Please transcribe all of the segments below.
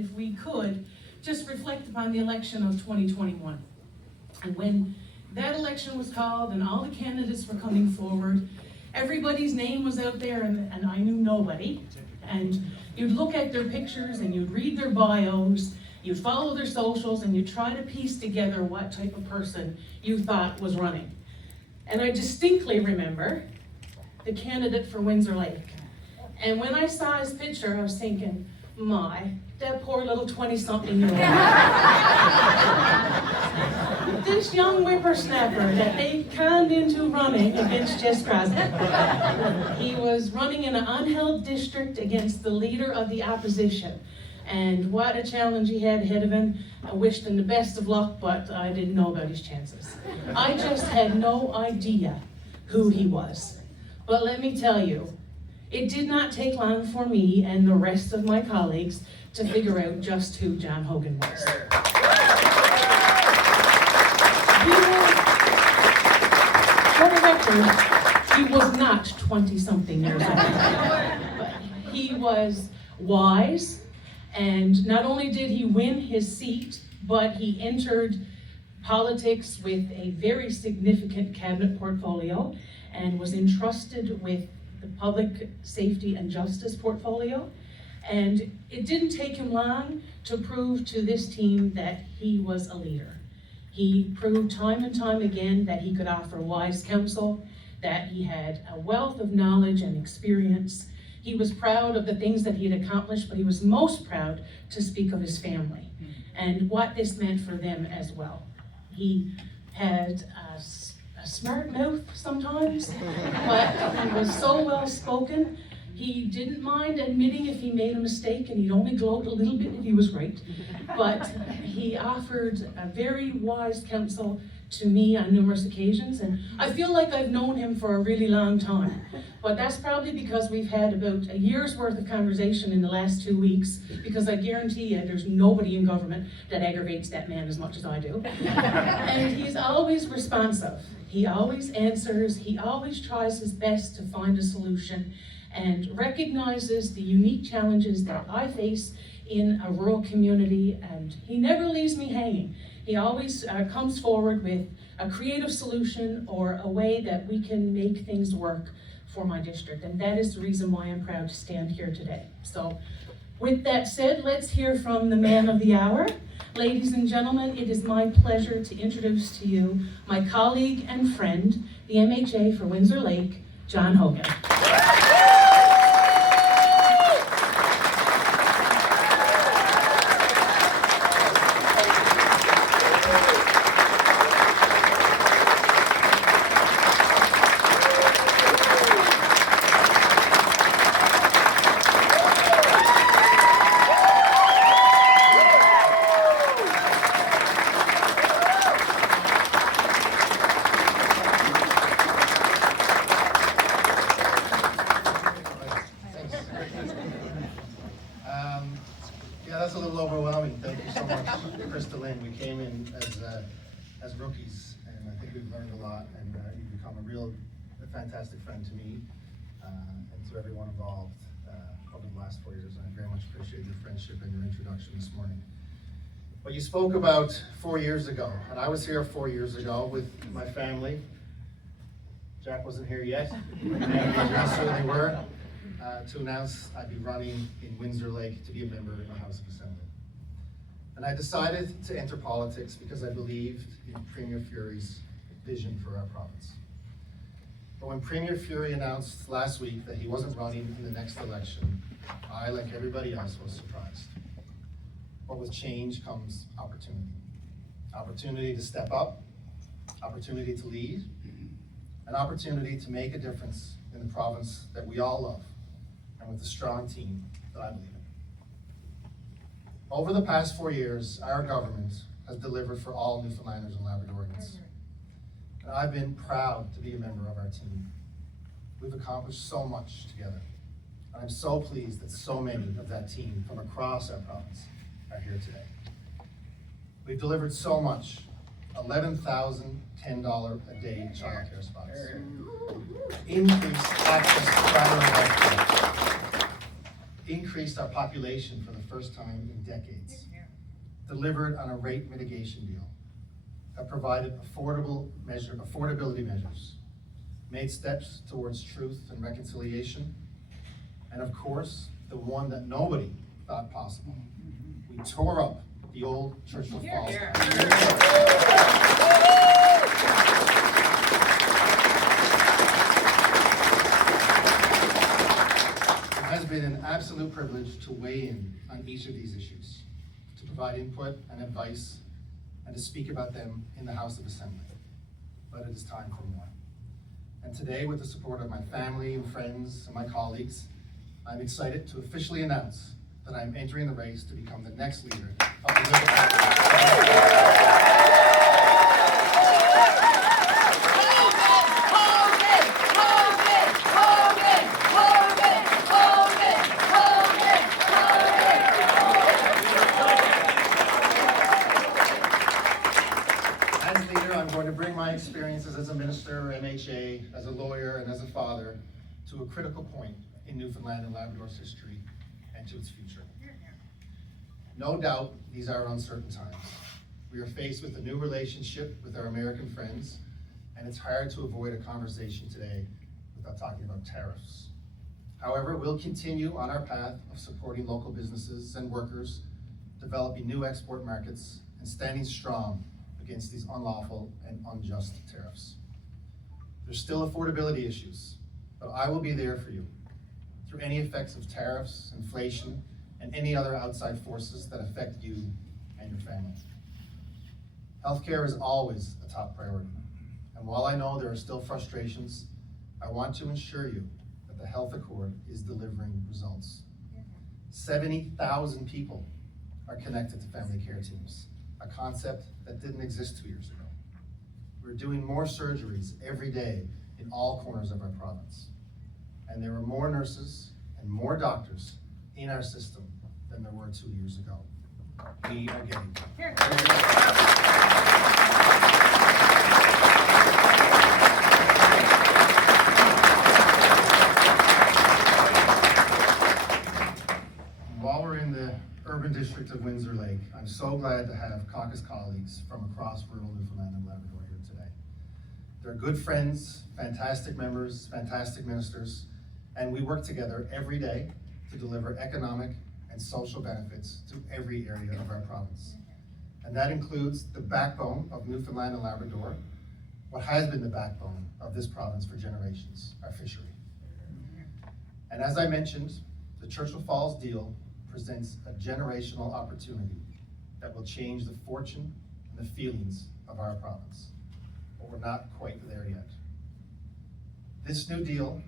if we could, just reflect upon the election of 2021. And when that election was called and all the candidates were coming forward, everybody's name was out there and I knew nobody. And you'd look at their pictures and you'd read their bios, you'd follow their socials, and you'd try to piece together what type of person you thought was running. And I distinctly remember the candidate for Windsor Lake. And when I saw his picture, I was thinking, my, that poor little 20-something-year-old. This young whippersnapper that they conned into running against Jess Crosby. He was running in an unheld district against the leader of the opposition. And what a challenge he had ahead of him. I wished him the best of luck, but I didn't know about his chances. I just had no idea who he was. But let me tell you, it did not take long for me and the rest of my colleagues to figure out just who John Hogan was. For the record, he was not 20-something years old. But he was wise, and not only did he win his seat, but he entered politics with a very significant cabinet portfolio and was entrusted with the public safety and justice portfolio. And it didn't take him long to prove to this team that he was a leader. He proved time and time again that he could offer wise counsel, that he had a wealth of knowledge and experience. He was proud of the things that he had accomplished, but he was most proud to speak of his family and what this meant for them as well. He had a smart mouth sometimes, but he was so well spoken. He didn't mind admitting if he made a mistake, and he'd only gloat a little bit if he was right. But he offered a very wise counsel to me on numerous occasions, and I feel like I've known him for a really long time. But that's probably because we've had about a year's worth of conversation in the last 2 weeks, because I guarantee you there's nobody in government that aggravates that man as much as I do. And he's always responsive. He always answers. He always tries his best to find a solution and recognizes the unique challenges that I face in a rural community, and he never leaves me hanging. He always comes forward with a creative solution or a way that we can make things work for my district, and that is the reason why I'm proud to stand here today. So with that said, let's hear from the man of the hour. Ladies and gentlemen, it is my pleasure to introduce to you my colleague and friend, the MHA for Windsor Lake, John Hogan. That's a little overwhelming. Thank you so much, Crystal Lynn. We came in as rookies, and I think we've learned a lot, and you've become a fantastic friend to me and to everyone involved over the last 4 years. And I very much appreciate your friendship and your introduction this morning. But you spoke about 4 years ago, and I was here 4 years ago with my family. Jack wasn't here yet, and certainly were. To announce I'd be running in Windsor Lake to be a member in the House of Assembly. And I decided to enter politics because I believed in Premier Fury's vision for our province. But when Premier Fury announced last week that he wasn't running in the next election, I, like everybody else, was surprised. But with change comes opportunity. Opportunity to step up, opportunity to lead, an opportunity to make a difference in the province that we all love, and with a strong team that I believe in. Over the past 4 years, our government has delivered for all Newfoundlanders and Labradorians. And I've been proud to be a member of our team. We've accomplished so much together. And I'm so pleased that so many of that team from across our province are here today. We've delivered so much. 11,000 $10 a day childcare spots. Increased access to primary health care. increased our population for the first time in decades, delivered on a rate mitigation deal, have provided affordability measures, made steps towards truth and reconciliation, and of course, the one that nobody thought possible. We tore up the old Churchill Falls. It has been an absolute privilege to weigh in on each of these issues, to provide input and advice, and to speak about them in the House of Assembly. But it is time for more. And today, with the support of my family and friends and my colleagues, I'm excited to officially announce that I'm entering the race to become the next leader of the Liberal Party. As leader, I'm going to bring my experiences as a minister, MHA, as a lawyer, and as a father to a critical point in Newfoundland and Labrador's history and to its future. No doubt, these are uncertain times. We are faced with a new relationship with our American friends, and it's hard to avoid a conversation today without talking about tariffs. However, we'll continue on our path of supporting local businesses and workers, developing new export markets, and standing strong against these unlawful and unjust tariffs. There's still affordability issues, but I will be there for you through any effects of tariffs, inflation, and any other outside forces that affect you and your family. Healthcare is always a top priority, and while I know there are still frustrations, I want to ensure you that the Health Accord is delivering results. 70,000 people are connected to family care teams, a concept that didn't exist 2 years ago. We're doing more surgeries every day in all corners of our province. And there are more nurses and more doctors in our system than there were 2 years ago. We are getting there. While we're in the urban district of Windsor Lake, I'm so glad to have caucus colleagues from across rural Newfoundland and Labrador here today. They're good friends, fantastic members, fantastic ministers, and we work together every day to deliver economic and social benefits to every area of our province. And that includes the backbone of Newfoundland and Labrador, what has been the backbone of this province for generations, our fishery. And as I mentioned, the Churchill Falls deal presents a generational opportunity that will change the fortune and the feelings of our province. But we're not quite there yet. This new deal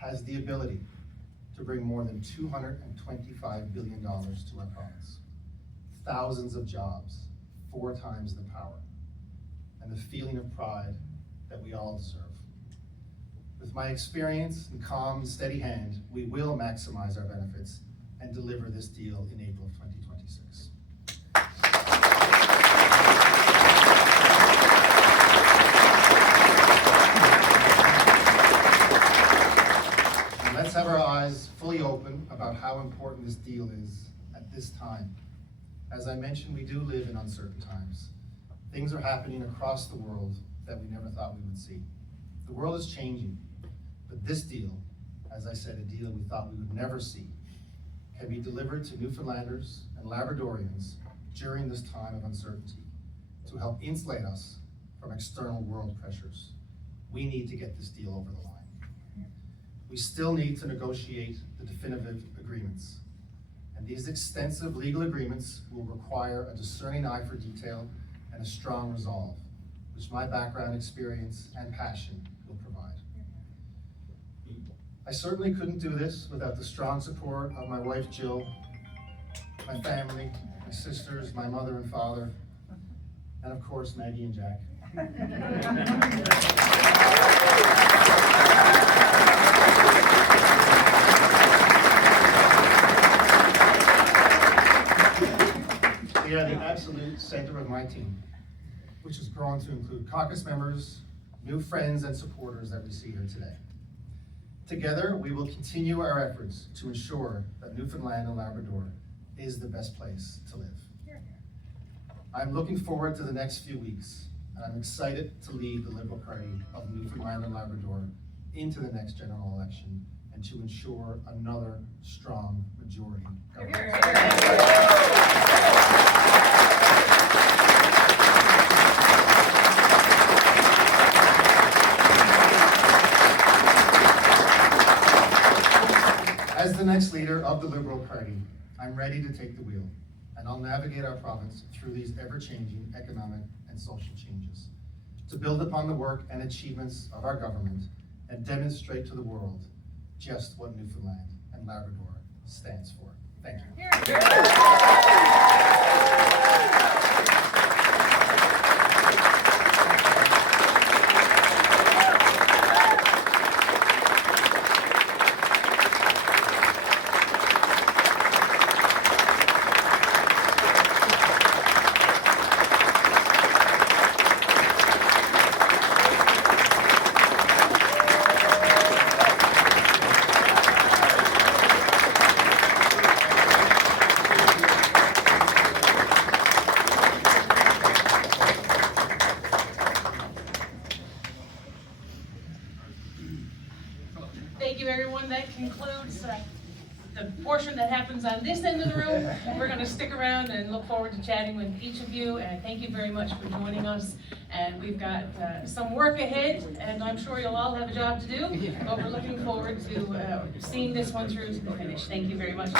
has the ability to bring more than $225 billion to our province. Thousands of jobs, 4 times the power, and the feeling of pride that we all deserve. With my experience and calm and steady hand, we will maximize our benefits and deliver this deal in April of 2026. Let's have our eyes fully open about how important this deal is at this time. As I mentioned, we do live in uncertain times. Things are happening across the world that we never thought we would see. The world is changing, but this deal, as I said, a deal we thought we would never see, can be delivered to Newfoundlanders and Labradorians during this time of uncertainty to help insulate us from external world pressures. We need to get this deal over the line. We still need to negotiate the definitive agreements. And these extensive legal agreements will require a discerning eye for detail and a strong resolve, which my background, experience, and passion will provide. I certainly couldn't do this without the strong support of my wife, Jill, my family, my sisters, my mother and father, and of course, Maggie and Jack. They are the absolute center of my team, which has grown to include caucus members, new friends and supporters that we see here today. Together, we will continue our efforts to ensure that Newfoundland and Labrador is the best place to live. I'm looking forward to the next few weeks, and I'm excited to lead the Liberal Party of Newfoundland and Labrador into the next general election and to ensure another strong majority government. As the next leader of the Liberal Party, I'm ready to take the wheel, and I'll navigate our province through these ever-changing economic and social changes, to build upon the work and achievements of our government and demonstrate to the world just what Newfoundland and Labrador stands for. Thank you. Thank you, everyone. That concludes the portion that happens on this end of the room. We're going to stick around and look forward to chatting with each of you. And thank you very much for joining us. And we've got some work ahead, and I'm sure you'll all have a job to do. But we're looking forward to seeing this one through to the finish. Thank you very much.